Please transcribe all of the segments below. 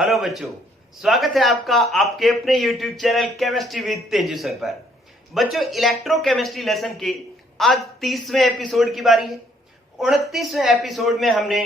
Hello बच्चों, स्वागत है आपका आपके अपने YouTube channel chemistry with Teju sir पर। बच्चों, इलेक्ट्रोकेमिस्ट्री लेसन के आज 30वें एपिसोड की बारी है। 29वें एपिसोड में हमने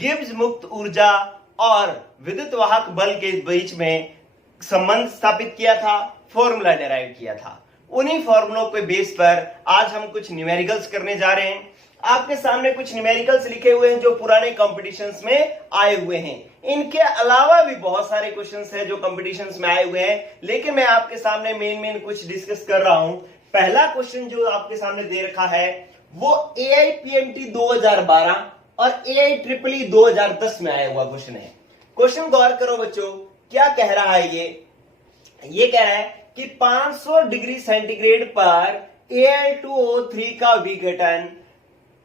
गिब्स मुक्त ऊर्जा और विद्युत वाहक बल के बीच में संबंध स्थापित किया था, फॉर्मूला डिराइव किया था। उन्हीं फॉर्मूलों के बेस पर आज हम कुछ न्यूमेरिकल्स करने जा रहे हैं। आपके सामने कुछ न्यूमेरिकल्स लिखे हुए हैं जो पुराने कॉम्पिटिशन्स में आए हुए हैं। इनके अलावा भी बहुत सारे क्वेश्चंस हैं जो कॉम्पिटिशन्स में आए हुए हैं, लेकिन मैं आपके सामने मेन कुछ डिस्कस कर रहा हूं। पहला क्वेश्चन जो आपके सामने दे रखा है वो AIPMT 2012 और AIEEE 2010 में आया हुआ क्वेश्चन है। क्वेश्चन गौर करो बच्चों, क्या कह रहा है ये कह रहा है कि 500 डिग्री सेंटीग्रेड पर Al2O3 का विघटन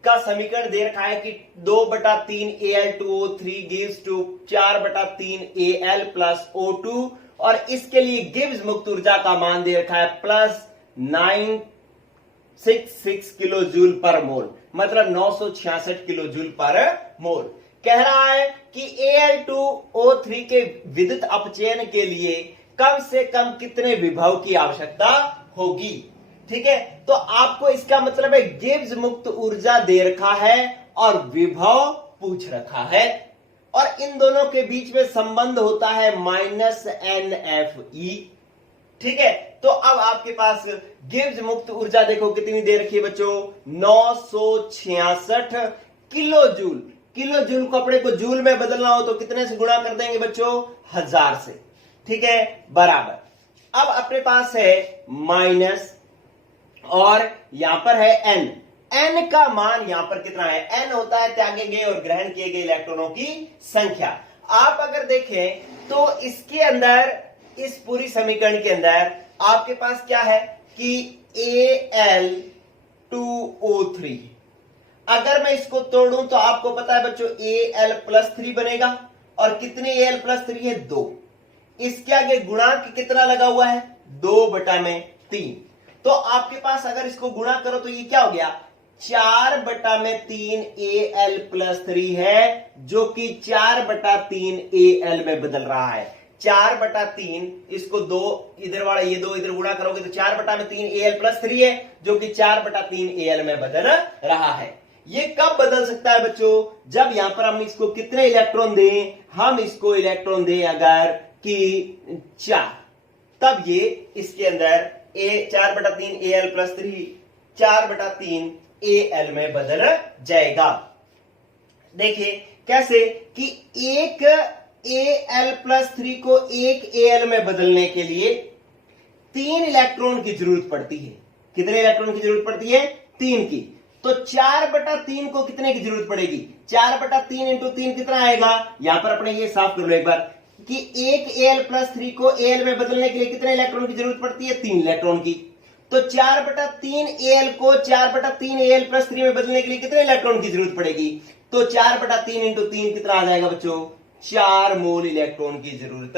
का समीकरण दे रखा है कि 2/3 Al2O3 gives to 4/3 Al plus O2 और इसके लिए गिब्स मुक्त ऊर्जा का मान दे रखा है +966 किलो जूल पर मोल, मतलब 966 किलो जूल पर मोल। कह रहा है कि Al2O3 के विद्युत अपचयन के लिए कम से कम कितने विभव की आवश्यकता होगी। ठीक है, तो आपको इसका मतलब है गिब्स मुक्त ऊर्जा दे रखा है और विभव पूछ रखा है, और इन दोनों के बीच में संबंध होता है -NFE। ठीक है, तो अब आपके पास गिब्स मुक्त ऊर्जा देखो कितनी दे रखी है बच्चों, 966 किलो जूल। किलो जूल को अपने को जूल में बदलना हो तो कितने से गुणा कर देंगे बच्चों, 1000 से। ठीक है, बराबर। अब अपने पास है माइनस और यहां पर है n। n का मान यहां पर कितना है, n होता है त्यागे गए और ग्रहण किए गए इलेक्ट्रॉनों की संख्या। आप अगर देखें तो इसके अंदर, इस पूरी समीकरण के अंदर आपके पास क्या है कि Al2O3, अगर मैं इसको तोड़ूं तो आपको पता है बच्चों Al+3 बनेगा, और कितने Al+3 है, 2। इसके आगे गुणांक कितना लगा हुआ है, 2/3। तो आपके पास अगर इसको गुणा करो तो ये क्या हो गया, 4/3 Al+3 है, जो कि 4/3 Al में बदल रहा है। 4/3, इसको 2 इधर वाला, ये 2 इधर गुणा करोगे तो 4/3 Al+3 है, जो कि 4/3 Al में बदल रहा है। ये कब बदल सकता है बच्चों, जब यहां पर हम इसको कितने इलेक्ट्रॉन दें, हम इसको इलेक्ट्रॉन दें अगर कि 4, तब ये इसके अंदर 4/3 Al+3 4/3 Al में बदल जाएगा। देखिए कैसे कि एक Al+3 को एक Al में बदलने के लिए 3 इलेक्ट्रॉन की जरूरत पड़ती है। कितने इलेक्ट्रॉन की जरूरत पड़ती है, 3 की। तो 4/3 को कितने की जरूरत पड़ेगी, 4/3 इंटू 3 कितना आएगा, यहां पर अपने ये साफ कर लो एक बार कि एक Al+3 को Al में बदलने के लिए कितने इलेक्ट्रॉन की जरूरत पड़ती है, 3 इलेक्ट्रॉन की। तो 4/3 Al को 4/3 Al+3 में बदलने के लिए कितने इलेक्ट्रॉन की जरूरत पड़ेगी, तो 4/3 इंटू 3 कितना आ जाएगा बच्चों, 4 मोल इलेक्ट्रॉन की जरूरत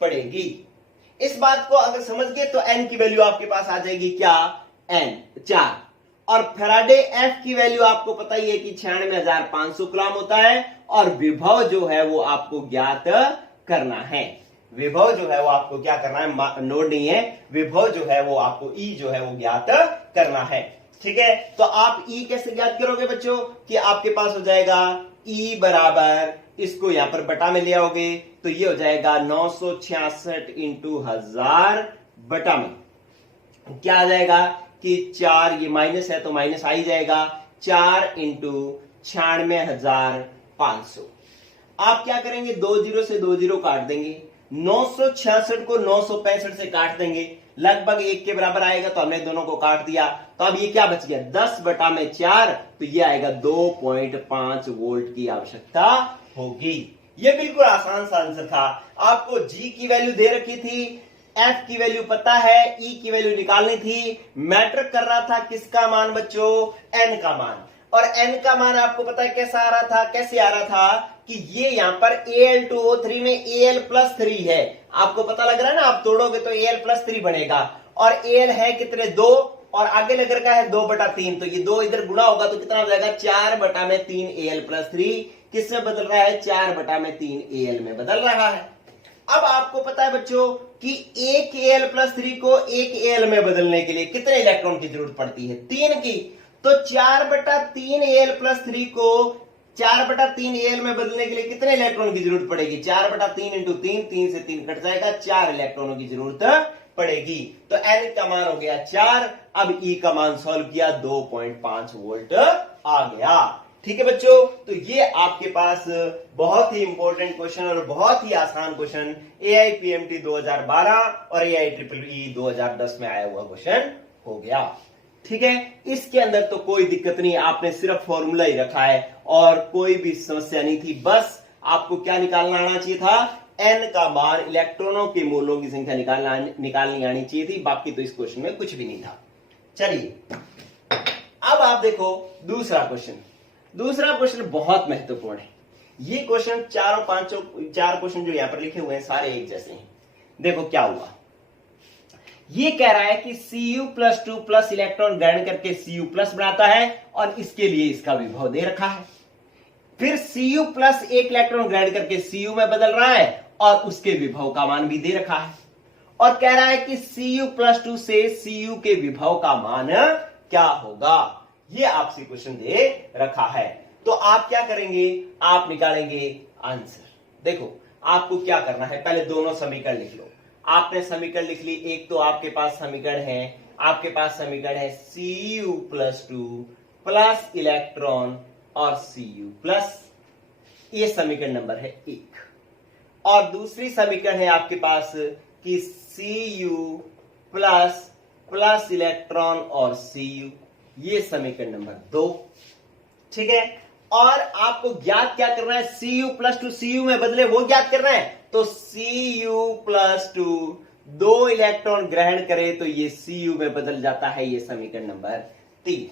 पड़ेगी। इस बात को अगर समझ गए तो n की वैल्यू आपके पास आ जाएगी क्या, n 4। और फैराडे F की वैल्यू आपको पता ही है कि 96,500 कूलम होता है, और विभव जो है वो आपको ज्ञात करना है। विभव जो है वो आपको क्या करना है, नोट नहीं है, विभव जो है वो आपको E जो है वो ज्ञात करना है। ठीक है, तो आप E कैसे ज्ञात करोगे बच्चों, कि आपके पास हो जाएगा E बराबर, इसको यहां पर बटा में ले आओगे तो ये हो जाएगा 966 इंटू 1000 बटा में क्या आ जाएगा कि 4, ये माइनस है तो माइनस आ ही जाएगा, 4 इंटू 96,500। आप क्या करेंगे, 2 0 से 2 0 काट देंगे, 966 को 965 से काट देंगे, लगभग 1 के बराबर आएगा, तो हमने दोनों को काट दिया। तो अब ये क्या बच गया, 10/4, तो ये आएगा 2.5 वोल्ट की आवश्यकता होगी। ये बिल्कुल आसान सा आंसर था। आपको G की वैल्यू दे रखी थी, F की वैल्यू पता है, E की वैल्यू निकालनी थी। मैटर कर रहा था किसका मान बच्चों, N का मान। और n का मान आपको पता है कैसा आ रहा था, कैसे आ रहा था कि ये यहां पर Al2O3 में Al+3 है। आपको पता लग रहा है ना, आप तोड़ोगे तो Al+3 बनेगा, और Al है कितने, 2, और आगे लग रखा है 2/3, तो ये 2 इधर गुणा होगा तो कितना हो जाएगा, 4/3 Al+3 किसमें बदल रहा है, 4/3 Al में बदल रहा है। अब आपको पता है बच्चों कि एक Al+3 को एक Al में बदलने के लिए कितने इलेक्ट्रॉन की जरूरत पड़ती है? 3 की। तो 4/3 Al+3 को 4/3 Al में बदलने के लिए कितने इलेक्ट्रॉन की जरूरत पड़ेगी? 4/3 इंटू 3, 3 से 3 कट जाएगा, 4 इलेक्ट्रॉनों की जरूरत पड़ेगी। तो N का मान हो गया 4। अब E का मान सॉल्व किया, 2.5 वोल्ट आ गया। ठीक है बच्चों, तो ये आपके पास बहुत ही इंपॉर्टेंट क्वेश्चन और बहुत ही आसान क्वेश्चन AIPMT 2012 और AIEEE 2010 में आया हुआ क्वेश्चन हो गया। ठीक है, इसके अंदर तो कोई दिक्कत नहीं, आपने सिर्फ फॉर्मूला ही रखा है और कोई भी समस्या नहीं थी। बस आपको क्या निकालना आना चाहिए था? N का मान, इलेक्ट्रॉनों के मोलों की संख्या निकालनी आनी चाहिए थी। बाकी तो इस क्वेश्चन में कुछ भी नहीं था। चलिए अब आप देखो दूसरा क्वेश्चन। दूसरा क्वेश्चन बहुत महत्वपूर्ण है। ये क्वेश्चन चार क्वेश्चन जो यहां पर लिखे हुए हैं सारे एक जैसे हैं। देखो क्या हुआ, ये कह रहा है कि Cu+2 प्लस इलेक्ट्रॉन ग्रहण करके Cu+ बनाता है और इसके लिए इसका विभव दे रखा है। फिर Cu+ एक इलेक्ट्रॉन ग्रहण करके Cu में बदल रहा है और उसके विभव का मान भी दे रखा है और कह रहा है कि Cu+2 से Cu के विभव का मान क्या होगा। ये आपसे क्वेश्चन दे रखा है। तो आप क्या करेंगे? आप निकालेंगे आंसर। देखो आपको क्या करना है, पहले दोनों समीकरण लिख लो। आपने समीकरण लिख ली। एक तो आपके पास समीकरण है, Cu+2 प्लस इलेक्ट्रॉन और Cu+, ये समीकरण नंबर है 1। और दूसरी समीकरण है आपके पास कि Cu प्लस इलेक्ट्रॉन और Cu, ये समीकरण नंबर 2। ठीक है, और आपको ज्ञात क्या करना है? Cu+2 Cu में बदले वो ज्ञात करना है। तो Cu+2 2 इलेक्ट्रॉन ग्रहण करे तो ये Cu में बदल जाता है, ये समीकरण नंबर 3।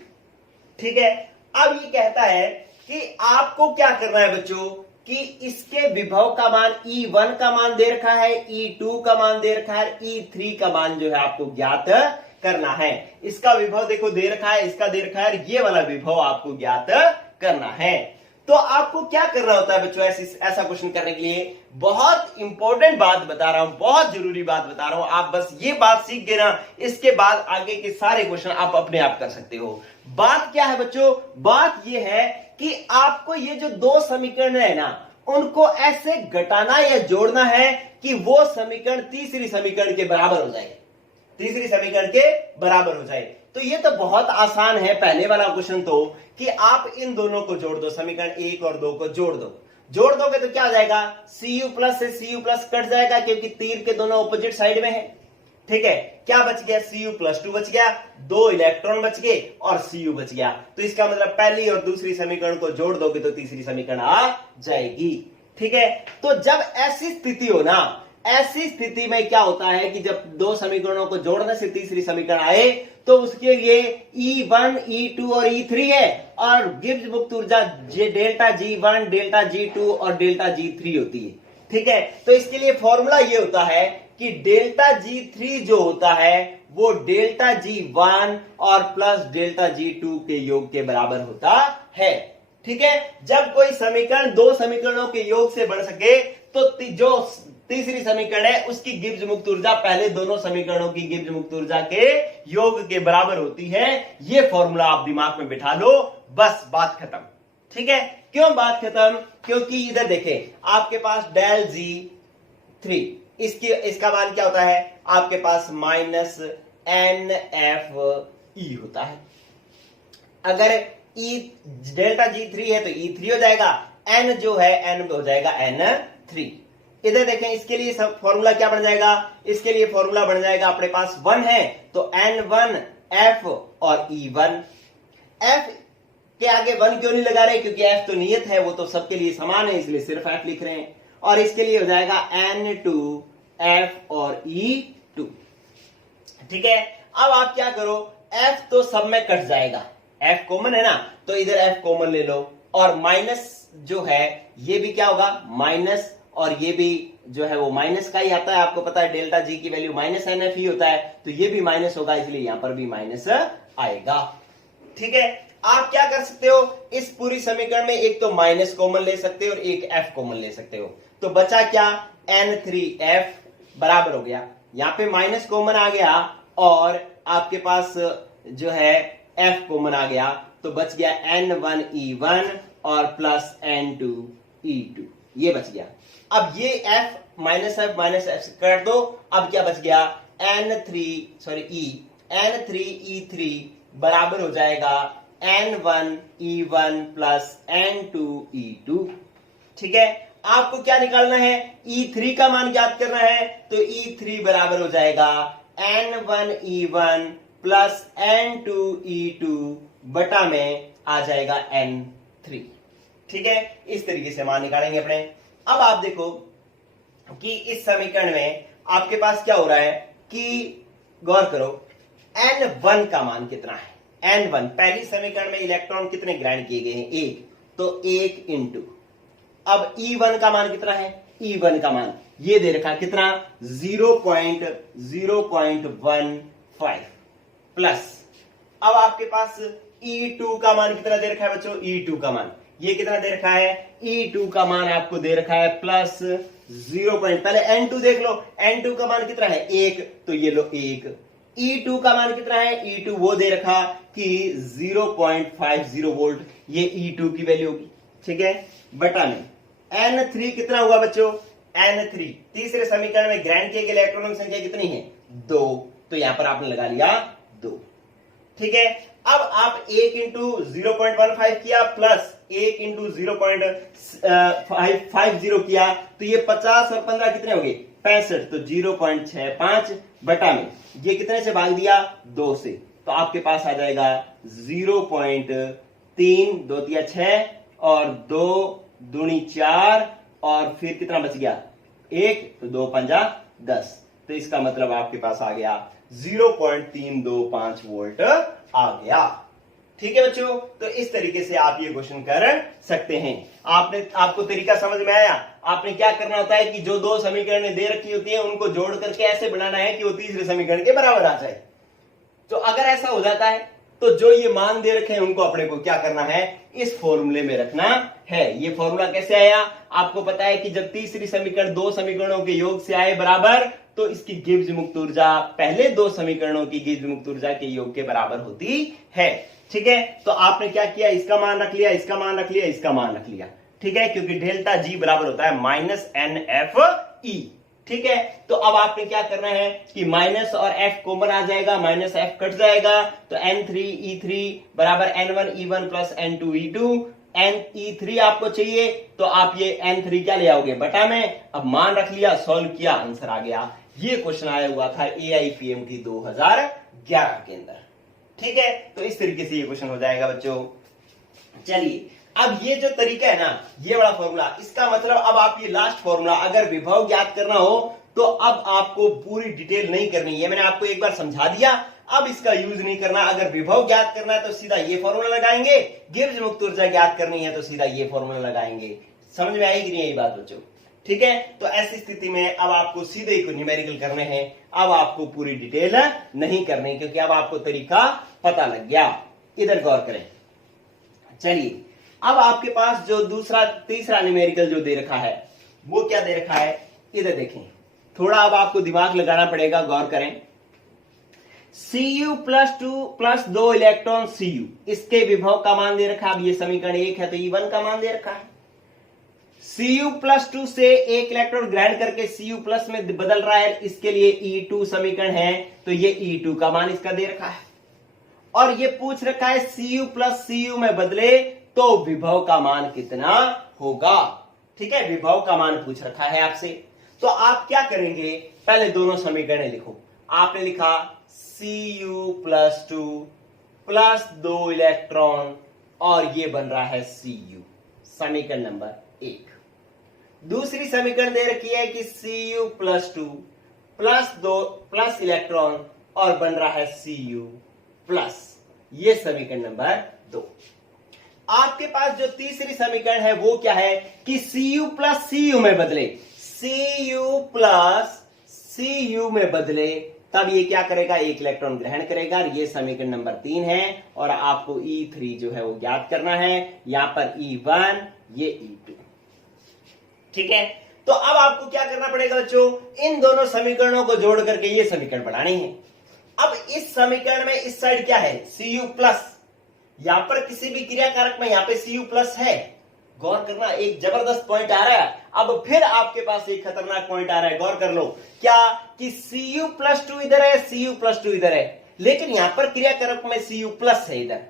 ठीक है, अब ये कहता है कि आपको क्या करना है बच्चों कि इसके विभव का मान E1 का मान दे रखा है, E2 का मान दे रखा है, E3 का मान जो है आपको ज्ञात करना है। इसका विभव देखो दे रखा है, इसका दे रखा है, ये वाला विभव आपको ज्ञात करना है। तो आपको क्या करना होता है बच्चों ऐसा क्वेश्चन करने के लिए? बहुत इंपॉर्टेंट बात बता रहा हूं, बहुत जरूरी बात बता रहा हूं। आप बस ये बात सीख गए ना, इसके बाद आगे के सारे क्वेश्चन आप अपने आप कर सकते हो। बात क्या है बच्चों? बात ये है कि आपको ये जो 2 समीकरण है ना, उनको ऐसे घटाना या जोड़ना है कि वो समीकरण तीसरी समीकरण के बराबर हो जाए, तीसरी समीकरण के बराबर हो जाए। तो ये तो बहुत आसान है पहले वाला क्वेश्चन तो, कि आप इन दोनों को जोड़ दो, समीकरण 1 और 2 को जोड़ दो। जोड़ दोगे तो क्या हो जाएगा? Cu+ से Cu+ कट जाएगा क्योंकि तीर के दोनों ऑपोजिट साइड में है। ठीक है, क्या बच गया? Cu+2 बच गया, 2 इलेक्ट्रॉन बच गए और Cu बच गया। तो इसका मतलब पहली और दूसरी समीकरण को जोड़ दोगे तो तीसरी समीकरण आ जाएगी। ठीक है, तो जब ऐसी स्थिति हो ना, ऐसी स्थिति में क्या होता है कि जब 2 समीकरणों को जोड़ने से तीसरी समीकरण आए तो उसके लिए E1, E2 और E3 है और गिब्स मुक्त ऊर्जा डेल्टा G1, डेल्टा G2 और डेल्टा G3 होती है। ठीक है, तो इसके लिए फॉर्मूला ये होता है कि डेल्टा G3 जो होता है वो डेल्टा G1 और प्लस डेल्टा G2 के योग के बराबर होता है। ठीक है, जब कोई समीकरण 2 समीकरणों के योग से बन सके तो जो तीसरी समीकरण है उसकी गिब्स मुक्त ऊर्जा पहले दोनों समीकरणों की गिब्स मुक्त ऊर्जा के योग के बराबर होती है। ये फॉर्मूला आप दिमाग में बिठा लो, बस बात खत्म। ठीक है, क्यों बात खत्म? क्योंकि इधर देखें, आपके पास डेल G3, इसका मान क्या होता है? आपके पास -NFE होता है। अगर डेल्टा G3 है तो E3 हो जाएगा, N जो है N हो जाएगा N3। इधर देखें, इसके लिए सब फॉर्मूला क्या बन जाएगा? इसके लिए फॉर्मूला बन जाएगा, अपने पास 1 है तो N1 F और E1। F के आगे 1 क्यों नहीं लगा रहे? क्योंकि F तो नियत है, वो तो सबके लिए समान है, इसलिए सिर्फ F लिख रहे हैं। और इसके लिए हो जाएगा N2 F और E2। ठीक है, अब आप क्या करो, F तो सब में कट जाएगा, F कॉमन है ना, तो इधर F कॉमन ले लो और माइनस जो है ये भी क्या होगा? माइनस, और ये भी जो है वो माइनस का ही आता है। आपको पता है डेल्टा G की वैल्यू -NF ही होता है, तो ये भी माइनस होगा, इसलिए यहां पर भी माइनस आएगा। ठीक है, आप क्या कर सकते हो, इस पूरी समीकरण में एक तो माइनस कॉमन ले सकते हो और एक f कॉमन ले सकते हो, तो बचा क्या, n3f बराबर हो गया, यहां पे माइनस कॉमन आ गया और आपके पास जो है f कॉमन आ गया, तो बच गया n1e1 और प्लस n2e2, ये बच गया। अब ये f माइनस एफ कर दो, अब क्या बच गया, n3e3 बराबर हो जाएगा n1e1 प्लस n2e2। ठीक है, आपको क्या निकालना है, E3 का मान ज्ञात करना है, तो E3 बराबर हो जाएगा n1e1 प्लस n2e2 बटा में आ जाएगा n3। ठीक है, इस तरीके से मान निकालेंगे अपने। अब आप देखो कि इस समीकरण में आपके पास क्या हो रहा है कि गौर करो n1 का मान कितना है, n1 पहली समीकरण में इलेक्ट्रॉन कितने ग्रहण किए गए हैं, एक, तो एक इंटू, अब E1 का मान कितना है, E1 का मान ये दे रखा कितना 0.015 प्लस, अब आपके पास E2 का मान कितना दे रखा है बच्चों, E2 का मान ये कितना दे रखा है, E2 का मान आपको दे रखा है प्लस 0. पहले N2 देख लो, N2 का मान कितना है, एक, तो ये लो एक, E2 का मान कितना है, E2 वो दे रखा कि 0.50 वोल्ट, ये E2 की वैल्यू होगी। ठीक है, बटा में N3 कितना हुआ बच्चों, N3 तीसरे समीकरण में ग्रहण किए गए इलेक्ट्रॉनों की संख्या कितनी है, 2, तो यहां पर आपने लगा लिया 2। ठीक है, अब आप 1 इंटू 0.15 किया प्लस 1 इंटू 0.550 किया, तो ये 50 और 15 कितने हो गए, 65, तो 0.65 बटा में ये कितने से भाग दिया, 2 से, तो आपके पास आ जाएगा 0.3, 2 तिया 6 और 2 दूनी 4 और फिर कितना बच गया, 1, तो 2 पंजा 10, तो इसका मतलब आपके पास आ गया 0.325 वोल्ट आ गया। ठीक है बच्चों, तो इस तरीके से आप ये क्वेश्चन कर सकते हैं। आपको तरीका समझ में आया, आपने क्या करना होता है कि जो दो समीकरण दे रखी होती है उनको जोड़ करके ऐसे बनाना है कि वो तीसरे समीकरण के बराबर आ जाए। तो अगर ऐसा हो जाता है तो जो ये मान दे रखे हैं उनको अपने को क्या करना है, इस फॉर्मूले में रखना है। ये फॉर्मूला कैसे आया, आपको पता है कि जब तीसरी समीकरण दो समीकरणों के योग से आए बराबर, तो इसकी गिब्स मुक्त ऊर्जा पहले दो समीकरणों की गिब्स मुक्त ऊर्जा के योग के बराबर होती है। ठीक है, तो आपने क्या किया, इसका मान रख लिया, इसका मान रख लिया, इसका मान रख लिया। ठीक है, क्योंकि डेल्टा जी बराबर होता है -NFE। ठीक है, तो अब आपने क्या करना है कि माइनस और f कॉमन आ जाएगा, माइनस f कट जाएगा, तो N3E3 बराबर N1E1 प्लस N2E2। E3 आपको चाहिए तो आप ये N3 क्या ले आओगे, बटा में, अब मान रख लिया, सॉल्व किया, आंसर आ गया। ये क्वेश्चन आया हुआ था AIPMT 2011 के अंदर। ठीक है, तो इस तरीके से ये क्वेश्चन हो जाएगा बच्चों। चलिए, अब ये जो तरीका है ना, ये वाला फॉर्मूला, इसका मतलब अब आप ये लास्ट फॉर्मूला, अगर विभव ज्ञात करना हो तो अब आपको पूरी डिटेल नहीं करनी है, मैंने आपको एक बार समझा दिया, अब इसका यूज नहीं करना। अगर विभव ज्ञात करना है तो सीधा ये फॉर्मूला लगाएंगे, गिब्स मुक्त ऊर्जा ज्ञात करनी है तो सीधा ये फॉर्मूला लगाएंगे। समझ में आएगी नहीं ये बात बच्चों? ठीक है, तो ऐसी स्थिति में अब आपको सीधे ही न्यूमेरिकल करने हैं, अब आपको पूरी डिटेल नहीं करनी, क्योंकि अब आपको तरीका पता लग गया। इधर गौर करें। चलिए, अब आपके पास जो तीसरा न्यूमेरिकल जो दे रखा है वो क्या दे रखा है, इधर देखें, थोड़ा अब आपको दिमाग लगाना पड़ेगा, गौर करें। Cu plus 2 plus 2 electron Cu, इसके विभव का मान दे रखा है। अब ये समीकरण 1 है तो E1 का मान दे रखा है। Cu प्लस 2 से एक इलेक्ट्रॉन ग्रहण करके Cu प्लस में बदल रहा है, इसके लिए E2 समीकरण है, तो ये E2 का मान इसका दे रखा है। और ये पूछ रखा है Cu प्लस Cu में बदले तो विभव का मान कितना होगा। ठीक है, विभव का मान पूछ रखा है आपसे, तो आप क्या करेंगे, पहले दोनों समीकरण लिखो। आपने लिखा Cu प्लस 2 प्लस 2 इलेक्ट्रॉन और ये बन रहा है Cu, समीकरण नंबर 1। दूसरी समीकरण दे रखी है कि Cu plus 2 plus 2 plus electron और बन रहा है Cu प्लस, ये समीकरण नंबर 2। आपके पास जो तीसरी समीकरण है वो क्या है कि Cu प्लस Cu में बदले, Cu प्लस Cu में बदले तब ये क्या करेगा, एक इलेक्ट्रॉन ग्रहण करेगा। ये समीकरण नंबर 3 है और आपको E3 जो है वो ज्ञात करना है। यहां पर E1, ये E2। ठीक है, तो अब आपको क्या करना पड़ेगा बच्चों, इन दोनों समीकरणों को जोड़ करके ये समीकरण बनानी है। अब इस समीकरण में इस साइड क्या है, Cu प्लस। यहां पर किसी भी क्रिया कारक में यहां पे Cu प्लस है। गौर करना, एक जबरदस्त पॉइंट आ रहा है। अब फिर आपके पास एक खतरनाक पॉइंट आ रहा है, गौर कर लो। क्या कि Cu प्लस 2 इधर है, Cu प्लस 2 इधर है, लेकिन यहां पर क्रिया कारक में Cu प्लस है इधर।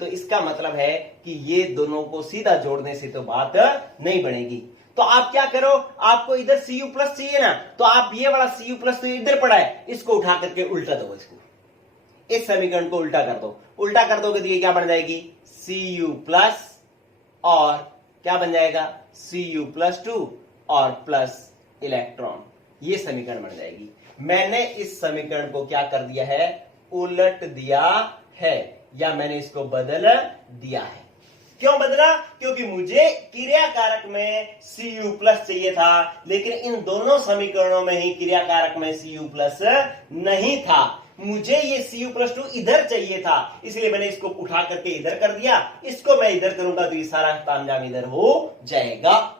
तो इसका मतलब है कि ये दोनों को सीधा जोड़ने से तो बात नहीं बनेगी। तो आप क्या करो, आपको इधर Cu प्लस चाहिए ना, तो आप ये वाला Cu प्लस तो इधर पड़ा है, इसको उठा करके उल्टा दो। इसको, इस समीकरण को उल्टा कर दो। उल्टा कर दोगे तो ये क्या बन जाएगी, Cu प्लस और क्या बन जाएगा, Cu प्लस 2 और प्लस इलेक्ट्रॉन। ये समीकरण बन जाएगी। मैंने इस समीकरण को क्या कर दिया है, उलट दिया है, या मैंने इसको बदल दिया है। क्यों बदला, क्योंकि मुझे क्रिया कारक में Cu प्लस चाहिए था, लेकिन इन दोनों समीकरणों में ही क्रिया कारक में Cu प्लस नहीं था। मुझे ये Cu प्लस 2 इधर चाहिए था, इसलिए मैंने इसको उठा करके इधर कर दिया। इसको मैं इधर करूंगा तो ये सारा तामझाम इधर हो जाएगा।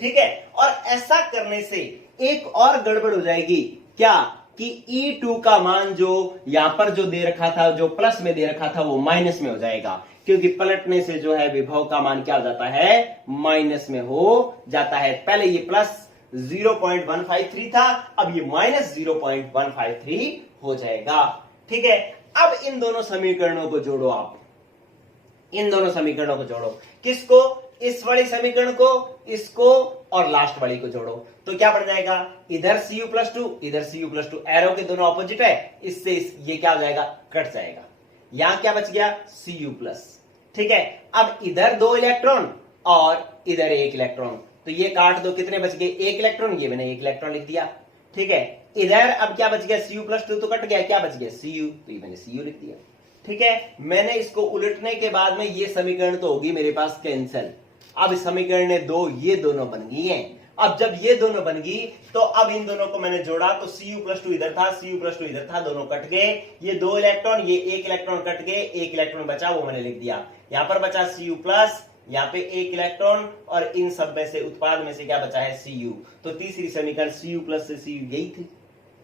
ठीक है, और ऐसा करने से एक और गड़बड़ हो जाएगी। क्या कि E2 का मान जो यहां पर जो दे रखा था, जो प्लस में दे रखा था, वो माइनस में हो जाएगा, क्योंकि पलटने से जो है विभव का मान क्या हो जाता है, माइनस में हो जाता है। पहले ये प्लस 0.153 था, अब ये माइनस 0.153 हो जाएगा। ठीक है, अब इन दोनों समीकरणों को जोड़ो। आप इन दोनों समीकरणों को जोड़ो। किसको, इस वाली समीकरण को, इसको और लास्ट वाली को जोड़ो तो क्या बन जाएगा, इधर Cu प्लस 2, इधर Cu प्लस 2, एरो के दोनों ऑपोजिट है, इससे ये क्या हो जाएगा, कट जाएगा। यहां क्या बच गया, Cu प्लस। ठीक है, अब इधर 2 इलेक्ट्रॉन और इधर 1 इलेक्ट्रॉन, तो ये काट दो, कितने बच गए, 1 इलेक्ट्रॉन। ये मैंने 1 इलेक्ट्रॉन लिख दिया। ठीक है, इधर अब क्या बच गया, Cu प्लस 2 तो कट गया, क्या बच गया, Cu, तो ये मैंने Cu लिख दिया। ठीक है, मैंने इसको उलटने के बाद में ये समीकरण तो होगी मेरे पास कैंसिल। अब इस समीकरण ने 2, ये दोनों बन गई हैं। अब जब ये दोनों बन गई तो अब इन दोनों को मैंने जोड़ा तो Cu प्लस 2 इधर था, Cu प्लस 2 इधर था, दोनों कट गए। ये 2 इलेक्ट्रॉन, ये 1 इलेक्ट्रॉन कट गए, 1 इलेक्ट्रॉन बचा, वो मैंने लिख दिया। यहां पर बचा Cu प्लस, यहाँ पे 1 इलेक्ट्रॉन, और इन सब में से उत्पाद में से क्या बचा है, Cu। तो तीसरी समीकरण Cu प्लस से Cu यही थी।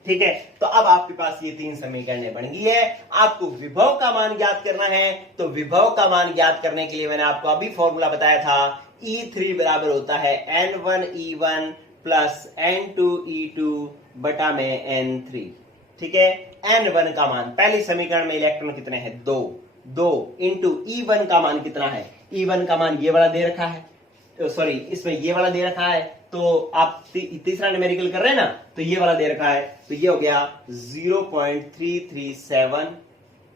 ठीक है, तो अब आपके पास ये 3 समीकरणें बन गई है। आपको विभव का मान ज्ञात करना है, तो विभव का मान ज्ञात करने के लिए मैंने आपको अभी फॉर्मूला बताया था, E3 बराबर होता है N1E1 प्लस N2E2 बटा में N3। ठीक है, N1 का मान, पहली समीकरण में इलेक्ट्रॉन कितने हैं, 2 इंटू E1 का मान कितना है, E1 का मान ये वाला दे रखा है, सॉरी इसमें ये वाला दे रखा है, तो आप तीसरा न्यूमेरिकल कर रहे हैं ना, तो ये वाला दे रखा है, तो ये हो गया 0.337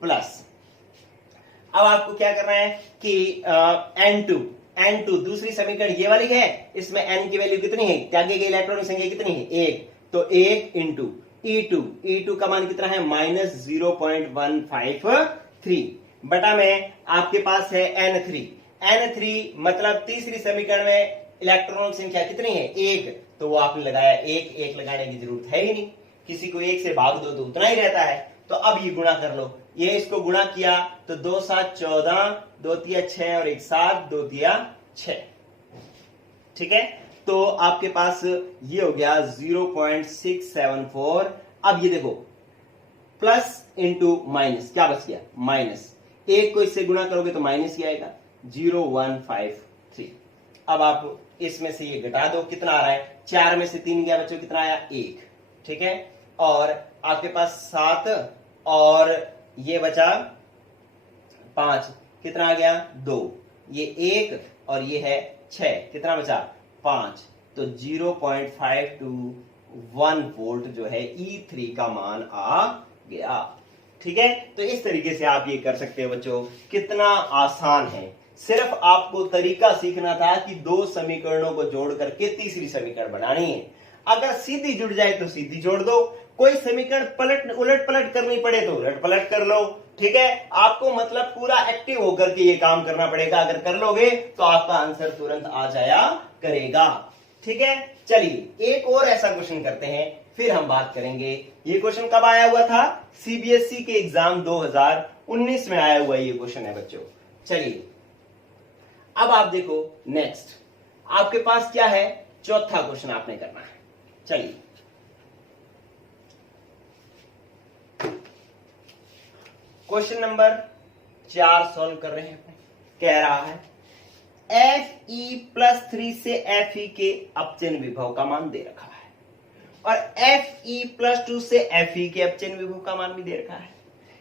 प्लस। अब आपको क्या करना है कि N2 दूसरी समीकरण ये वाली है, इसमें N की वैल्यू कितनी है, त्यागे गए इलेक्ट्रॉन की संख्या कितनी है, 1, तो 1 इंटू E2 का मान कितना है, माइनस 0.153 बटा में आपके पास है N3 मतलब तीसरी समीकरण में इलेक्ट्रॉनों की संख्या कितनी है, 1, तो वो आपने लगाया 1 लगाने की जरूरत है ही नहीं, किसी को 1 से भाग दो तो उतना ही रहता है। तो अब ये गुणा कर लो, ये इसको गुणा किया तो 2 7 14, 2 3 6 और 1 7, 2 3 6। ठीक है, तो आपके पास ये हो गया 0.674। अब ये देखो प्लस इंटू माइनस, क्या बच गया, माइनस, 1 को इससे गुणा करोगे तो माइनस ही आएगा, 0153। अब आप इसमें से ये घटा दो, कितना आ रहा है, 4 में से 3 गया बच्चों, कितना आया, 1। ठीक है, और आपके पास 7 और ये बचा 5, कितना आ गया, 2, ये 1 और ये है 6, कितना बचा, 5, तो 0.521 वोल्ट जो है E3 का मान आ गया। ठीक है, तो इस तरीके से आप ये कर सकते हो बच्चों, कितना आसान है। सिर्फ आपको तरीका सीखना था कि 2 समीकरणों को जोड़ करके तीसरी समीकरण बनानी है। अगर सीधी जुड़ जाए तो सीधी जोड़ दो, कोई समीकरण उलट पलट करनी पड़े तो उलट पलट कर लो। ठीक है, आपको मतलब पूरा एक्टिव होकर के ये काम करना पड़ेगा। अगर कर लोगे तो आपका आंसर तुरंत आ जाया करेगा। ठीक है, चलिए एक और ऐसा क्वेश्चन करते हैं, फिर हम बात करेंगे। ये क्वेश्चन कब आया हुआ था? सीबीएसई के एग्जाम 2019 में आया हुआ ये क्वेश्चन है बच्चों। चलिए अब आप देखो नेक्स्ट आपके पास क्या है, चौथा क्वेश्चन आपने करना है। चलिए क्वेश्चन नंबर 4 सॉल्व कर रहे हैं। कह रहा है Fe+3 से Fe के अपचयन विभव का मान दे रखा है और Fe+2 से Fe के अपचयन विभव का मान भी दे रखा है,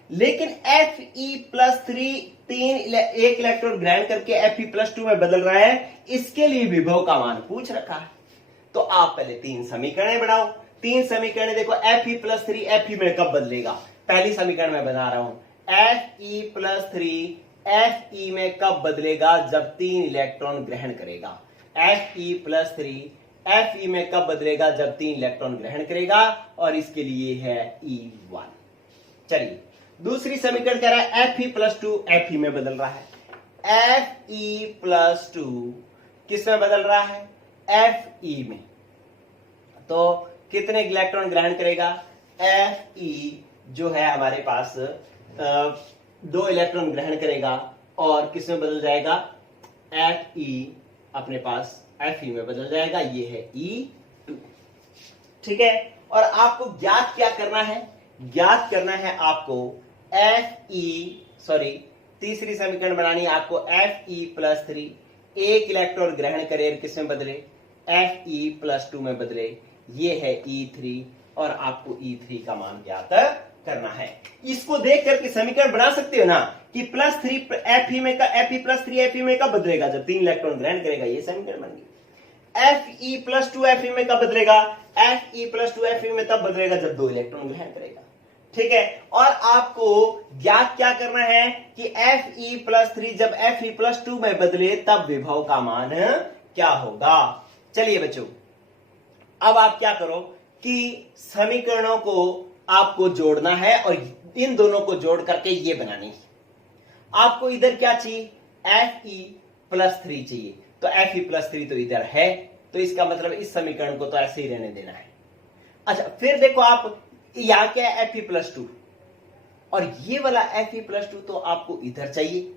लेकिन Fe+3 एक इलेक्ट्रॉन ग्रहण करके Fe+2 में बदल रहा है, इसके लिए विभव का मान पूछ रखा है। तो आप पहले 3 समीकरण बनाओ। 3 समीकरण देखो, Fe+3 Fe में कब बदलेगा? पहली समीकरण में बना रहा हूं, Fe+3 Fe में कब बदलेगा? जब 3 इलेक्ट्रॉन ग्रहण करेगा। Fe+3 Fe में कब बदलेगा? जब 3 इलेक्ट्रॉन ग्रहण करेगा, और इसके लिए है E1। चलिए दूसरी समीकरण कह रहा है Fe+2 Fe में बदल रहा है। Fe+2 किस में बदल रहा है? Fe में। तो कितने इलेक्ट्रॉन ग्रहण करेगा? Fe जो है हमारे पास 2 इलेक्ट्रॉन ग्रहण करेगा और किस में बदल जाएगा? Fe अपने पास Fe में बदल जाएगा, ये है E2। ठीक है, और आपको ज्ञात क्या करना है? ज्ञात करना है आपको तीसरी समीकरण बनानी है आपको। Fe+3 एक इलेक्ट्रॉन ग्रहण करे, किस में बदले? Fe+2 में बदले, ये है E3, और आपको E3 का मान ज्ञात करना है। इसको देख करके समीकरण बना सकते हो ना कि +3 Fe+3 Fe में कब बदलेगा? जब 3 इलेक्ट्रॉन ग्रहण करेगा, ये समीकरण बन गई। Fe+2 Fe में कब बदलेगा? Fe+2 Fe में तब बदलेगा जब 2 इलेक्ट्रॉन ग्रहण करेगा। ठीक है, और आपको ज्ञात क्या करना है कि Fe+3 जब Fe+2 में बदले तब विभव का मान क्या होगा। चलिए बच्चों अब आप क्या करो कि समीकरणों को आपको जोड़ना है और इन दोनों को जोड़ करके ये बनानी है। आपको इधर क्या चाहिए? Fe+3 चाहिए, तो Fe+3 तो इधर है, तो इसका मतलब इस समीकरण को तो ऐसे ही रहने देना है। अच्छा फिर देखो आप यहां क्या है? Fe+2, और ये वाला Fe+2 तो आपको इधर चाहिए।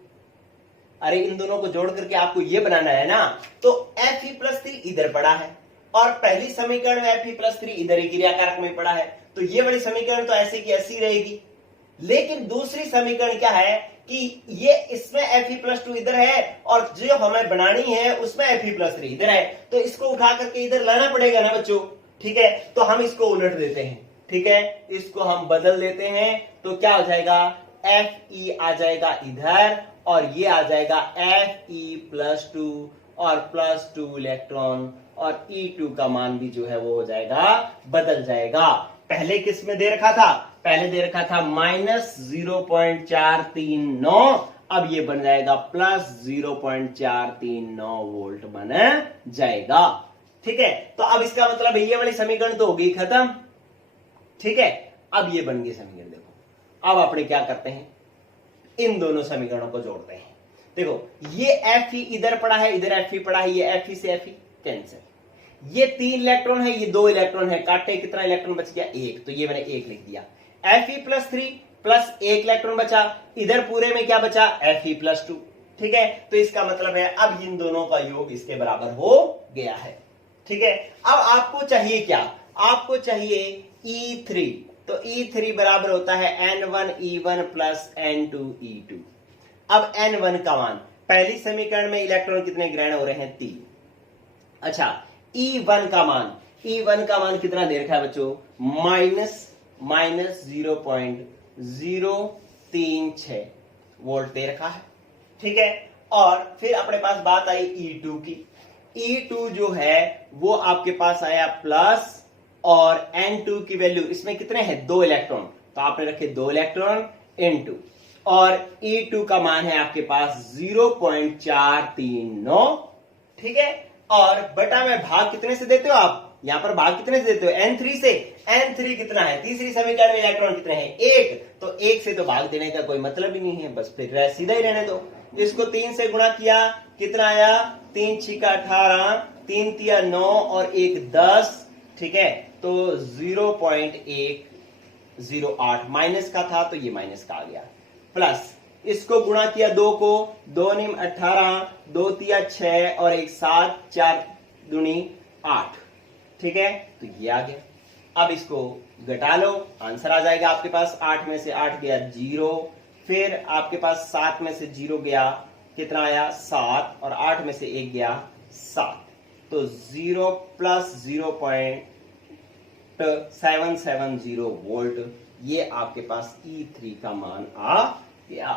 अरे इन दोनों को जोड़ करके आपको ये बनाना है ना, तो Fe+3 इधर पड़ा है और पहली समीकरण में Fe+3 इधर ही क्रियाकारक में पड़ा है, तो ये वाली समीकरण तो ऐसे की ऐसी रहेगी। लेकिन दूसरी समीकरण क्या है कि ये इसमें Fe+2 इधर है और जो हमें बनानी है उसमें Fe+3 इधर है, तो इसको उठा करके इधर लाना पड़ेगा ना बच्चों। ठीक है, तो हम इसको उलट देते हैं। ठीक है, इसको हम बदल देते हैं, तो क्या हो जाएगा? Fe आ जाएगा इधर और ये आ जाएगा Fe+2 और +2 इलेक्ट्रॉन, और E2 का मान भी जो है वो हो जाएगा, बदल जाएगा। पहले किस में दे रखा था? पहले दे रखा था -0.439, अब ये बन जाएगा +0.439 वोल्ट बन जाएगा। ठीक है, तो अब इसका मतलब ये वाली समीकरण तो हो गई खत्म। ठीक है, अब ये बन गई समीकरण। देखो अब अपने क्या करते हैं, इन दोनों समीकरणों को जोड़ते हैं। देखो ये Fe इधर पड़ा है, इधर Fe पड़ा है, ये Fe से Fe कैंसिल, ये 3 इलेक्ट्रॉन है, ये 2 इलेक्ट्रॉन है, काटे कितना इलेक्ट्रन बच गया? 1, तो ये मैंने 1 लिख दिया। Fe+3 प्लस 1 इलेक्ट्रॉन बचा, इधर पूरे में क्या बचा? Fe+2। ठीक है, तो इसका मतलब है अब इन दोनों का योग इसके बराबर हो गया है। ठीक है, अब आपको चाहिए क्या? आपको चाहिए E3, तो E3 बराबर होता है N1E1 प्लस N2E2। अब N1 का मान, पहली समीकरण में इलेक्ट्रॉन कितने ग्रहण हो रहे हैं? 3। अच्छा E1 का मान, E1 का मान कितना दे रखा है बच्चों? -0.036 वोल्ट दे रखा है। ठीक है, और फिर अपने पास बात आई E2 की। E2 जो है वो आपके पास आया प्लस, और N2 की वैल्यू इसमें कितने हैं? 2 इलेक्ट्रॉन, तो आपने रखे 2 इलेक्ट्रॉन N2, और E2 का मान है आपके पास 0.439। ठीक है, और बटा में भाग कितने से देते हो आप? यहां पर भाग कितने से देते हो? N3 से। N3 कितना है? तीसरी समीकरण में इलेक्ट्रॉन कितने हैं? 1, तो 1 से तो भाग देने का कोई मतलब ही नहीं है, बस फिर सीधा ही रहने दो। इसको 3 से गुणा किया, कितना आया? 3 6 18, 3 3 9 और 1 10। ठीक है, तो 0.108 माइनस का था तो ये माइनस का आ गया, प्लस इसको गुणा किया 2 को, 2 निम 18, 2 तिया 6 और 1 7, 4 दूनी 8, ठीक है, तो ये आ गया। अब इसको घटा लो, आंसर आ जाएगा आपके पास। 8 में से 8 गया 0, फिर आपके पास 7 में से 0 गया, कितना आया 7, और 8 में से 1 गया 7, तो 0 प्लस 0.770 वोल्ट, ये आपके पास E3 का मान आ गया।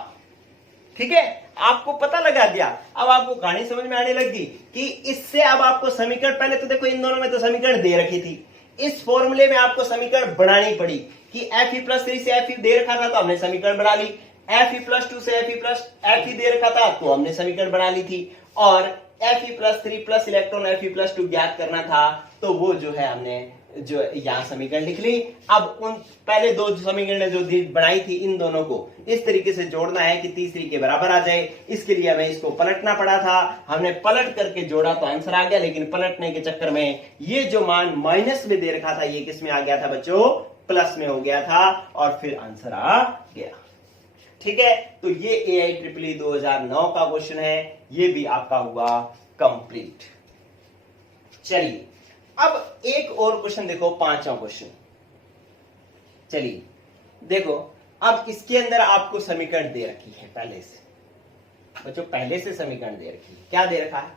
ठीक है, आपको पता लगा दिया। अब आपको कहानी समझ में आने लगी कि इससे अब आपको समीकरण, पहले तो देखो इन दोनों में तो समीकरण दे रखी थी, इस फॉर्मूले में आपको समीकरण बनानी पड़ी कि Fe+3 से Fe दे रखा था तो हमने समीकरण बना ली, Fe+2 से Fe दे रखा था तो हमने समीकरण बना ली थी, और Fe+3 प्लस इलेक्ट्रॉन Fe+2 ज्ञात करना था तो वो जो है हमने जो यहां समीकरण लिख ली। अब उन पहले दो समीकरण जो बनाई थी इन दोनों को इस तरीके से जोड़ना है कि तीसरी के बराबर आ जाए, इसके लिए हमें इसको पलटना पड़ा था, हमने पलट करके जोड़ा तो आंसर आ गया, लेकिन पलटने के चक्कर में ये जो मान माइनस में दे रखा था ये किस में आ गया था बच्चों, प्लस में हो गया था, और फिर आंसर आ गया। ठीक है, तो ये AIEEE 2009 का क्वेश्चन है, ये भी आपका हुआ कंप्लीट। चलिए अब एक और क्वेश्चन देखो, 5वां क्वेश्चन। चलिए देखो, अब इसके अंदर आपको समीकरण दे रखी है पहले से, बच्चों पहले से समीकरण दे रखी है। क्या दे रखा है,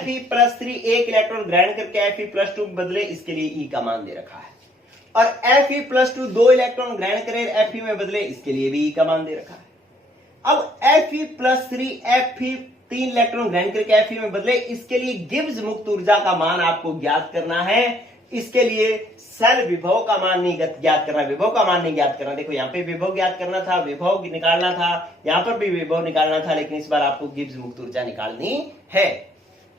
Fe+3 एक इलेक्ट्रॉन ग्रहण करके Fe+2 बदले, इसके लिए E का मान दे रखा है, और Fe+2 दो इलेक्ट्रॉन ग्रहण करे Fe में बदले, इसके लिए भी E का मान दे रखा है। अब Fe+3 तीन इलेक्ट्रॉन ग्रहण करके Fe में बदले, इसके लिए गिब्स मुक्त ऊर्जा का मान आपको ज्ञात करना है। इसके लिए सेल विभव का मान नहीं ज्ञात करना, विभव का मान नहीं ज्ञात करना। देखो यहाँ पे विभव ज्ञात करना था, विभव निकालना था, यहाँ पर भी विभव निकालना था, लेकिन इस बार आपको गिब्स मुक्त ऊर्जा निकालनी है।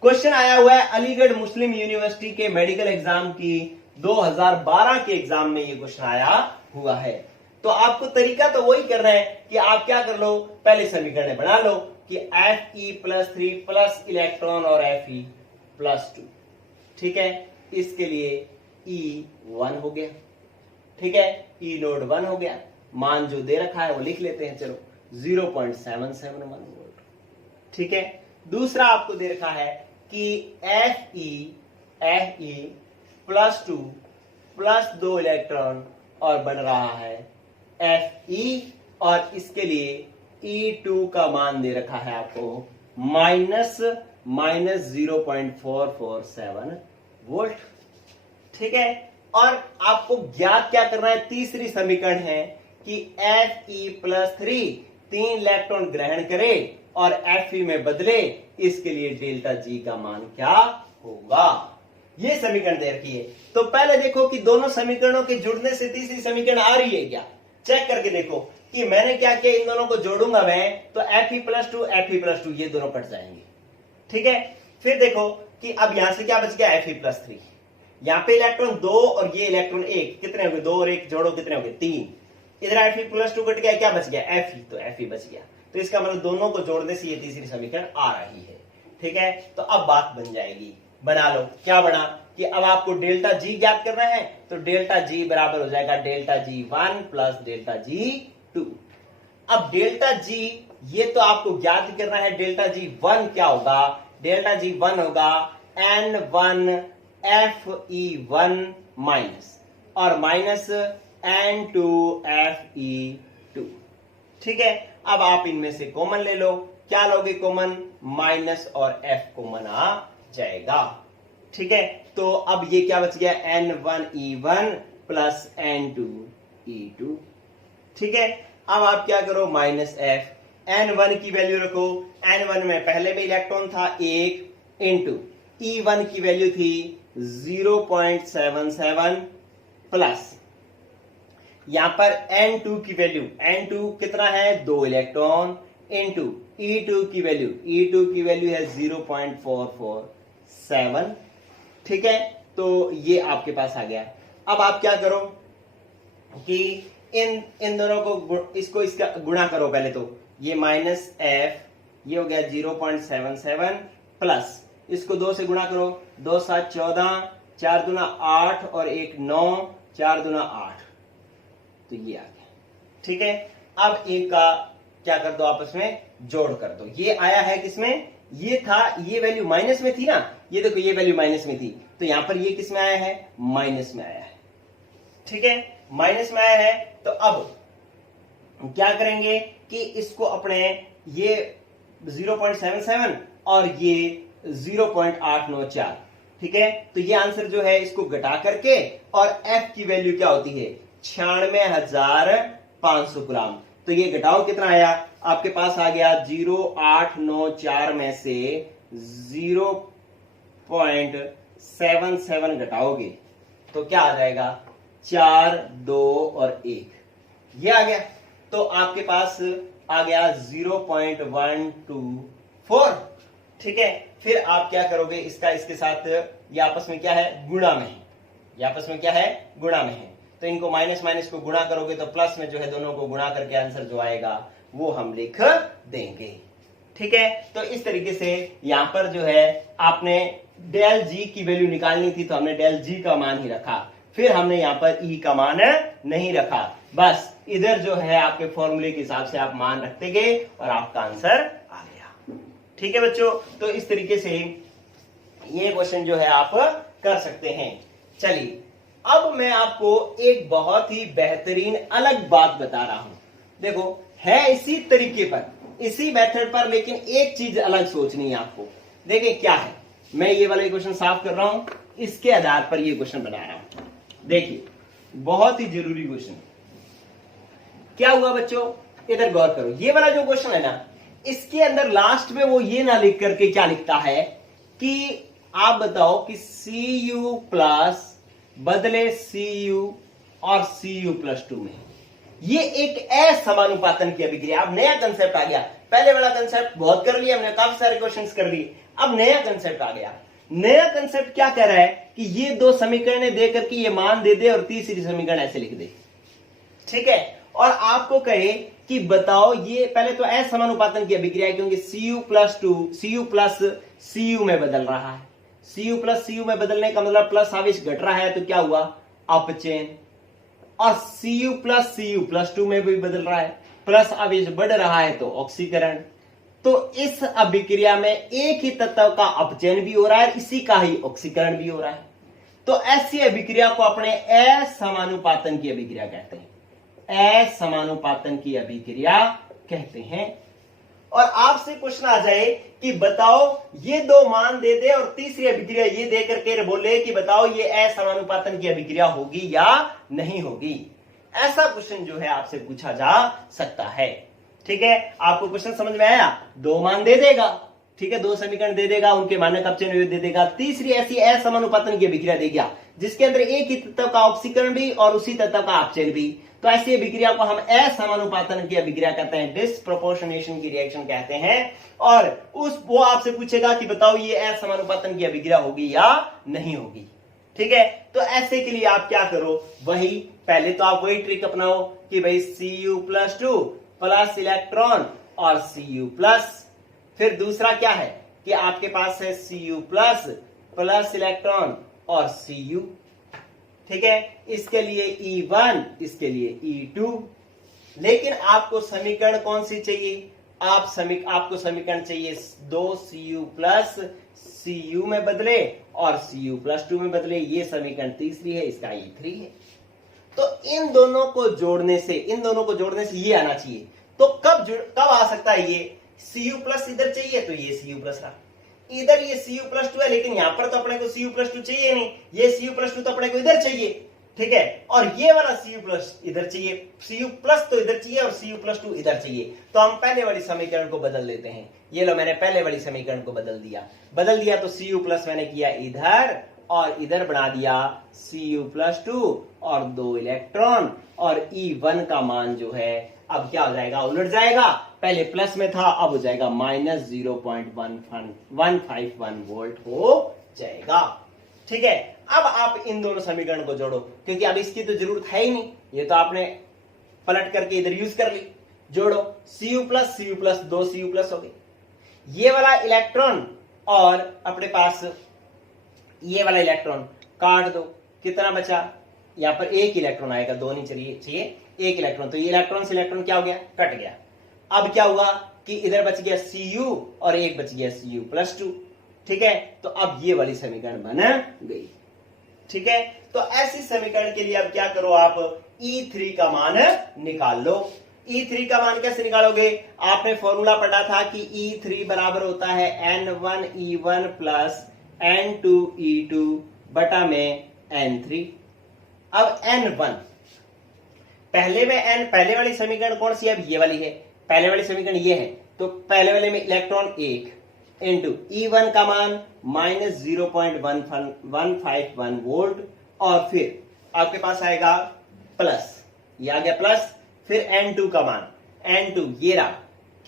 क्वेश्चन आया हुआ है अलीगढ़ मुस्लिम यूनिवर्सिटी के मेडिकल एग्जाम की 2012 के एग्जाम में ये क्वेश्चन आया हुआ है। तो आपको तरीका तो वही करना है कि आप क्या कर लो, पहले समीकरण बना लो कि Fe+3 प्लस इलेक्ट्रॉन और Fe+2, ठीक है, इसके लिए E1 हो गया, ठीक है, E0 1 हो गया, मान जो दे रखा है वो लिख लेते हैं, चलो 0.771 वोल्ट। ठीक है, दूसरा आपको दे रखा है कि Fe+2 प्लस 2 इलेक्ट्रॉन और बन रहा है Fe, और इसके लिए E2 का मान दे रखा है आपको -0.447 वोल्ट। ठीक है, और आपको ज्ञात क्या करना है, तीसरी समीकरण है कि Fe+3 तीन इलेक्ट्रॉन ग्रहण करे और Fe में बदले, इसके लिए डेल्टा G का मान क्या होगा, ये समीकरण दे रखी है। तो पहले देखो कि दोनों समीकरणों के जुड़ने से तीसरी समीकरण आ रही है क्या, चेक करके देखो कि मैंने क्या किया, इन दोनों को जोड़ूंगा मैं तो Fe+2 ये दोनों कट जाएंगे। ठीक है, फिर देखो कि अब यहां से क्या बच गया, Fe+3, यहां पे इलेक्ट्रॉन 2 और ये इलेक्ट्रॉन 1, कितने हो गए, 2 और 1 जोड़ो कितने हो गए, 3। इधर Fe+2 कट गया, क्या बच गया, Fe, तो Fe बच गया। तो इसका मतलब दोनों को जोड़ने से ये तीसरी समीकरण आ रही है। ठीक है, तो अब बात बन जाएगी, बना लो। क्या बना कि अब आपको डेल्टा G ज्ञात करना है, तो डेल्टा G बराबर हो जाएगा delta G1 plus delta G2। अब डेल्टा G ये तो आपको ज्ञात करना है, डेल्टा G1 क्या होगा, डेल्टा G1 होगा N1Fe1 माइनस और माइनस N2Fe2। ठीक है, अब आप इनमें से कॉमन ले लो, क्या लोगे कॉमन, माइनस और F कॉमन आ जाएगा। ठीक है, तो अब ये क्या बच गया, N1E1 प्लस N2E2। ठीक है, अब आप क्या करो, माइनस F, N1 की वैल्यू रखो, N1 में पहले में इलेक्ट्रॉन था 1 इंटू E1 की वैल्यू थी 0.77 प्लस यहां पर N2 की वैल्यू, N2 कितना है, 2 इलेक्ट्रॉन इंटू E2 की वैल्यू है 0.447। ठीक है, तो ये आपके पास आ गया। अब आप क्या करो कि इन दोनों को इसको इसका गुणा करो, पहले तो ये माइनस F, ये हो गया 0.77 प्लस इसको 2 से गुणा करो, 2 7 14, 4 दूना 8 और 1 9, 4 दूना 8, तो ये आ गया। ठीक है, अब एक का क्या कर दो, आपस में जोड़ कर दो। ये आया है किसमें, ये था, ये वैल्यू माइनस में थी ना, ये देखो ये वैल्यू माइनस में थी, तो यहां पर ये किस में आया है, माइनस में आया है। ठीक है, माइनस में आया है, तो अब क्या करेंगे कि इसको अपने ये 0.77 और ये 0.894, ठीक है, तो ये आंसर जो है इसको घटा करके, और एफ की वैल्यू क्या होती है, 96,500 ग्राम। तो ये घटाओ कितना आया, आपके पास आ गया 0.894 में से 0.77 घटाओगे तो क्या आ जाएगा, 4, 2 और 1, ये आ गया। तो आपके पास आ गया 0.124। ठीक है, फिर आप क्या करोगे, इसका इसके साथ ये आपस में क्या है, गुणा में है, ये आपस में क्या है, गुणा में है, तो इनको माइनस माइनस को गुणा करोगे तो प्लस में जो है दोनों को गुणा करके आंसर जो आएगा वो हम लिख देंगे। ठीक है, तो इस तरीके से यहां पर जो है आपने डेल जी की वैल्यू निकालनी थी, तो हमने डेल जी का मान ही रखा, फिर हमने यहां पर ई का मान नहीं रखा, बस इधर जो है आपके फॉर्मूले के हिसाब से आप मान रखते गए और आपका आंसर आ गया। ठीक है बच्चों, तो इस तरीके से ये क्वेश्चन जो है आप कर सकते हैं। चलिए, अब मैं आपको एक बहुत ही बेहतरीन अलग बात बता रहा हूं। देखो, है इसी तरीके पर, इसी मेथड पर, लेकिन एक चीज अलग सोचनी है आपको। देखिए क्या है, मैं ये वाला क्वेश्चन साफ कर रहा हूं, इसके आधार पर ये क्वेश्चन बना रहा हूं। देखिए, बहुत ही जरूरी क्वेश्चन क्या हुआ बच्चों, इधर गौर करो। ये वाला जो क्वेश्चन है ना, इसके अंदर लास्ट में वो ये ना लिख करके क्या लिखता है कि आप बताओ कि Cu प्लस बदले Cu और Cu+2 में, ये एक असमानुपातन की अभिक्रिया। अब नया कंसेप्ट आ गया, पहले वाला कंसेप्ट बहुत कर लिया हमने, काफी सारे क्वेश्चंस कर दिए, अब नया कंसेप्ट आ गया। नया कंसेप्ट क्या कह रहा है कि ये दो समीकरण दे करके ये मान दे दे और तीसरी समीकरण ऐसे लिख दे। ठीक है, और आपको कहे कि बताओ, ये पहले तो असमानुपातन की अभिक्रिया है क्योंकि Cu+2 Cu प्लस Cu में बदल रहा है, Cu प्लस Cu में बदलने का मतलब प्लस आवेश घट रहा है, तो क्या हुआ, अपचयन। और Cu प्लस Cu+2 में भी बदल रहा है, प्लस आवेश बढ़ रहा है तो ऑक्सीकरण। तो इस अभिक्रिया में एक ही तत्व का अपचयन भी हो रहा है, इसी का ही ऑक्सीकरण भी हो रहा है। तो ऐसी अभिक्रिया को अपने असमानुपातन की अभिक्रिया कहते हैं, असमानुपातन की अभिक्रिया कहते हैं। और आपसे क्वेश्चन आ जाए कि बताओ, ये दो मान दे दे और तीसरी अभिक्रिया ये दे करके बोले कि बताओ ये असमानुपातन की अभिक्रिया होगी या नहीं होगी, ऐसा क्वेश्चन जो है आपसे पूछा जा सकता है। ठीक है, आपको क्वेश्चन समझ में आया, दो मान दे देगा, ठीक है, दो समीकरण दे देगा, उनके मानक अपचयन दे देगा, तीसरी ऐसी असमानुपातन की अभिक्रिया देगा जिसके अंदर एक ही तत्व का ऑक्सीकरण भी और उसी तत्व का अपचयन भी, तो ऐसी अभिक्रिया को हम असमानुपातन की अभिक्रिया कहते हैं, डिस्प्रोपोर्शनेशन की रिएक्शन कहते हैं। और वो आपसे पूछेगा कि बताओ ये असमानुपातन की अभिक्रिया होगी या नहीं होगी। ठीक है, तो ऐसे के लिए आप क्या करो, वही पहले तो आप वही ट्रिक अपनाओ कि भाई Cu+2 प्लस इलेक्ट्रॉन और Cu+, फिर दूसरा क्या है कि आपके पास है Cu प्लस इलेक्ट्रॉन और Cu। ठीक है, इसके लिए E1, इसके लिए E2, लेकिन आपको समीकरण कौन सी चाहिए, आपको समीकरण चाहिए 2Cu प्लस Cu में बदले और Cu+2 में बदले, ये समीकरण तीसरी है, इसका E3 है। तो इन दोनों को जोड़ने से ये आना चाहिए। तो कब आ सकता है ये, Cu+ इधर चाहिए तो ये Cu+ रहा, इधर ये Cu+2 है, लेकिन यहां पर तो अपने को Cu+2 चाहिए नहीं, ये Cu+2 तो अपने को इधर चाहिए। ठीक है, और ये वाला Cu+ इधर चाहिए, Cu+ तो इधर चाहिए और Cu+2 इधर चाहिए। तो हम पहले वाली समीकरण को बदल देते हैं। ये लो, मैंने पहले वाली समीकरण को बदल दिया तो Cu+ मैंने किया इधर और इधर बना दिया Cu+2 और 2 इलेक्ट्रॉन, और E1 का मान जो है अब क्या हो जाएगा, उलट जाएगा, पहले प्लस में था अब हो जाएगा -0.151 वोल्ट हो जाएगा। ठीक है, अब आप इन दोनों समीकरण को जोड़ो, क्योंकि अब इसकी तो जरूरत है ही नहीं, ये तो आपने पलट करके इधर यूज कर ली। जोड़ो, Cu+, 2 Cu+ हो गई, ये वाला इलेक्ट्रॉन और अपने पास ये वाला इलेक्ट्रॉन, काट दो, कितना बचा, यहां पर एक इलेक्ट्रॉन आएगा, दो नहीं चाहिए एक इलेक्ट्रॉन, तो ये इलेक्ट्रॉन से इलेक्ट्रॉन क्या हो गया, कट गया। अब क्या हुआ कि इधर बच गया Cu और एक बच गया Cu+2, ठीक है। तो अब ये वाली समीकरण बन गई, ठीक है। तो ऐसी समीकरण के लिए अब क्या करो, आप E3 का मान निकाल लो। E3 का मान कैसे निकालोगे, आपने फॉर्मूला पढ़ा था कि E3 बराबर होता है N1E1 प्लस N2E2 बटा में N3। अब N1 पहले वाली समीकरण कौन सी है, अब ये वाली है, पहले वाली समीकरण ये है, तो पहले वाले में इलेक्ट्रॉन 1 इंटू E1 का मान -0.151 वोल्ट, और फिर आपके पास आएगा प्लस, ये आ गया प्लस, फिर N2 का मान, N2 ये रहा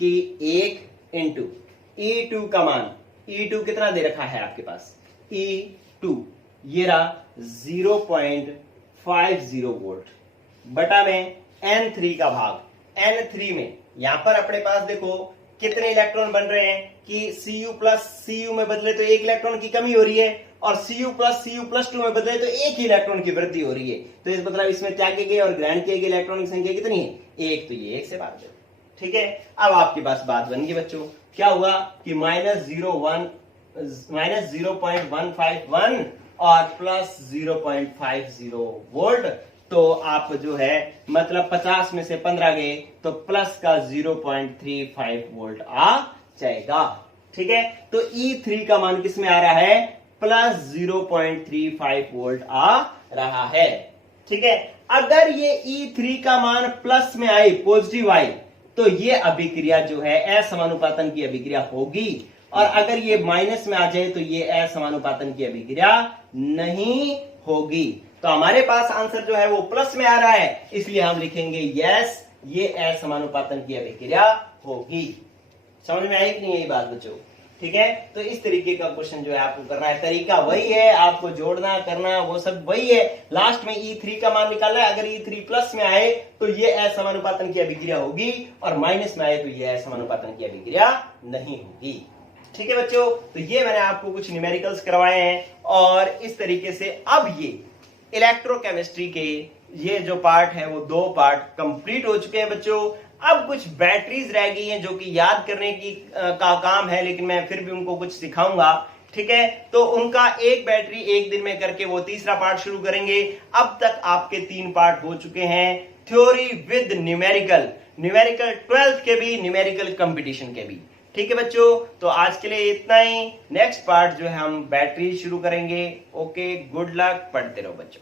कि 1 इंटू E2 का मान, E2 कितना दे रखा है आपके पास, E2 ये रहा 0.50 वोल्ट बटा में N3 का भाग, N3 में यहां पर अपने पास देखो कितने इलेक्ट्रॉन बन रहे हैं कि Cu प्लस Cu में बदले तो एक इलेक्ट्रॉन की कमी हो रही है, और Cu प्लस Cu+2 में बदले तो एक ही इलेक्ट्रॉन की वृद्धि हो रही है। तो इस मतलब इसमें त्यागे गए और ग्रहण किए गए इलेक्ट्रॉन की संख्या कितनी है, एक, तो ये एक से भाग दो, ठीक है। अब आपके पास बात बन गई बच्चों, क्या हुआ कि -0.151 और प्लस 0.50 वोल्ट, तो आप जो है मतलब 50 में से 15 गए तो प्लस का 0.35 वोल्ट आ जाएगा, ठीक है। तो E3 का मान किसमें आ रहा है, प्लस 0.35 वोल्ट आ रहा है, ठीक है। अगर ये E3 का मान प्लस में आए, पॉजिटिव आए, तो ये अभिक्रिया जो है असमानुपातन की अभिक्रिया होगी, और अगर ये माइनस में आ जाए तो ये असमानुपातन की अभिक्रिया नहीं होगी। तो हमारे पास आंसर जो है वो प्लस में आ रहा है, इसलिए हम लिखेंगे यस, ये असमानुपातन की अभिक्रिया होगी। समझ में आई कि नहीं यही बात बच्चों, ठीक है। तो इस तरीके का क्वेश्चन जो है आपको करना है, तरीका वही है, आपको जोड़ना करना वो सब वही है, लास्ट में E3 का मान निकालना है। अगर E3 प्लस में आए तो ये असमानुपातन की अभिक्रिया होगी, और माइनस में आए तो ये असमानुपातन की अभिक्रिया नहीं होगी, ठीक है बच्चों। तो ये मैंने आपको कुछ न्यूमेरिकल्स करवाए हैं, और इस तरीके से अब ये इलेक्ट्रोकेमिस्ट्री के ये जो पार्ट है वो 2 पार्ट कंप्लीट हो चुके हैं बच्चों। अब कुछ बैटरीज रह गई हैं जो कि याद करने की का काम है, लेकिन मैं फिर भी उनको कुछ सिखाऊंगा, ठीक है। तो उनका एक बैटरी एक दिन में करके वो तीसरा पार्ट शुरू करेंगे। अब तक आपके 3 पार्ट हो चुके हैं, थ्योरी विद न्यूमेरिकल 12th के भी, न्यूमेरिकल कंपटीशन के भी, ठीक है बच्चों। तो आज के लिए इतना ही, नेक्स्ट पार्ट जो है हम बैटरी शुरू करेंगे। ओके, गुड लक, पढ़ते रहो बच्चों।